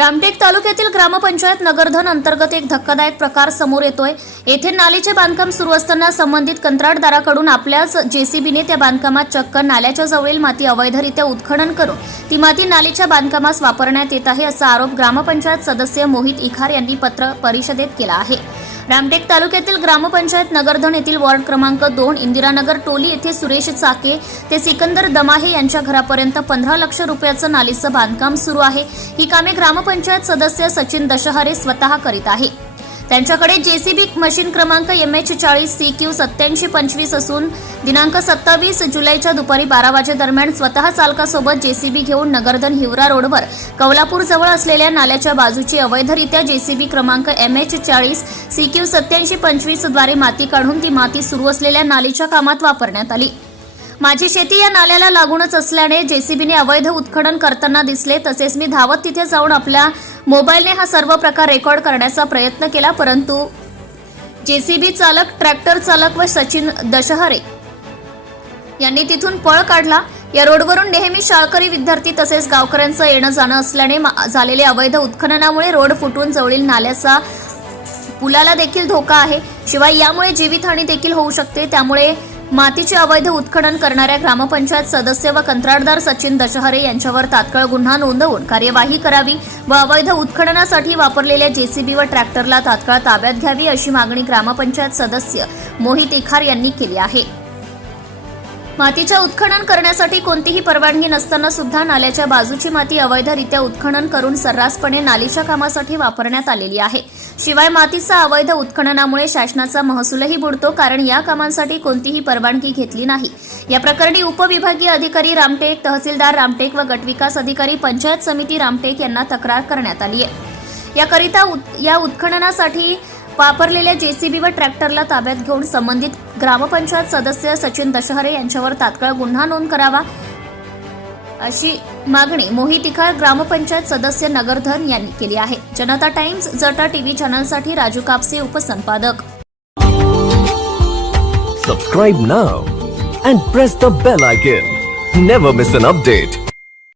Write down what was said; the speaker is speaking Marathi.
रामटेक तालुक्यातील ग्रामपंचायत नगरधन अंतर्गत एक धक्कादायक प्रकार समोर येतोय. येथे नालीचे बांधकाम सुरू असताना संबंधित कंत्राटदाराकडून आपल्याच जेसीबीने त्या बांधकामात चक्क नाल्याच्या जवळील माती अवैधरित्या उत्खनन करून ती माती नालीच्या बांधकामास वापरण्यात येत आहे असा आरोप ग्रामपंचायत सदस्य मोहित इखार यांनी पत्र परिषदेत केला आहे. रामटेक तालुक्यातील ग्रामपंचायत नगरधन येथील वॉर्ड क्रमांक दोन इंदिरानगर टोली येथे सुरेश चाके ते सिकंदर दमाहे यांच्या घरापर्यंत पंधरा लक्ष रुपयाचं नालीचं बांधकाम सुरू आहे. ही कामे ग्रामपंचायत सदस्य सचिन दशहरे स्वतः करीत आहे. त्यांच्याकडे जेसीबी मशीन क्रमांक एम एच चाळीस सी क्यू सत्याऐंशी पंचवीस असून दिनांक सत्तावीस जुलैच्या दुपारी बारा वाजेदरम्यान स्वतः चालकासोबत जेसीबी घेऊन नगरधन हिवरा रोडवर कौलापूर जवळ असलेल्या नाल्याच्या बाजूची अवैधरित्या जेसीबी क्रमांक एम एच चाळीस सी क्यू सत्याऐंशी पंचवीसद्वारे माती काढून ती माती सुरू असलेल्या नालीच्या कामात वापरण्यात आली. माझी शेती या नाल्याला लागूनच असल्याने जेसीबीने अवैध उत्खनन करताना दिसले तसेच मी धावत तिथे जाऊन आपल्या मोबाईलने हा सर्व प्रकार रेकॉर्ड करण्याचा प्रयत्न केला परंतु जेसीबी चालक ट्रॅक्टर चालक व सचिन दशहरे यांनी तिथून पळ काढला. या रोडवरून नेहमी शाळकरी विद्यार्थी तसेच गावकऱ्यांचं येणं जाणं असल्याने मा- अवैध उत्खननामुळे रोड फुटून जवळील नाल्याचा पुलाला देखील धोका आहे. शिवाय यामुळे जीवितहानी देखील होऊ शकते त्यामुळे मातीचे अवैध उत्खनन करणाऱ्या ग्रामपंचायत सदस्य व कंत्राटदार सचिन दशहरे यांच्यावर तात्काळ गुन्हा नोंदवून कार्यवाही करावी व अवैध उत्खननासाठी वापरलेल्या जेसीबी व ट्रॅक्टरला तात्काळ ताब्यात घ्यावी अशी मागणी ग्रामपंचायत सदस्य मोहित इखार यांनी केली आहे. मातीच्या उत्खनन करण्यासाठी कोणतीही परवानगी नसताना सुद्धा नाल्याच्या बाजूची माती अवैधरित्या उत्खनन करून सर्रासपणे नालीच्या कामासाठी वापरण्यात आलेली आहे. शिवाय मातीचा अवैध उत्खननामुळे शासनाचा महसूलही बुडतो कारण या कामांसाठी कोणतीही परवानगी घेतली नाही. या प्रकरणी उपविभागीय अधिकारी रामटेक तहसीलदार रामटेक व गटविकास अधिकारी पंचायत समिती रामटेक यांना तक्रार करण्यात आली आहे. याकरिता उत- या उत्खननासाठी वापरलेल्या जेसीबी व ट्रॅक्टरला ताब्यात घेऊन संबंधित ग्रामपंचायत सदस्य सचिन दशहरे यांच्यावर तात्काळ गुन्हा नोंद करावा अशी मागणी मोहित इखार ग्रामपंचायत सदस्य नगरधन यांनी केली आहे. जनता टाइम्स जटा टीव्ही चॅनलसाठी Raju Kapse उपसंपादक. Subscribe now and press the bell icon never miss an update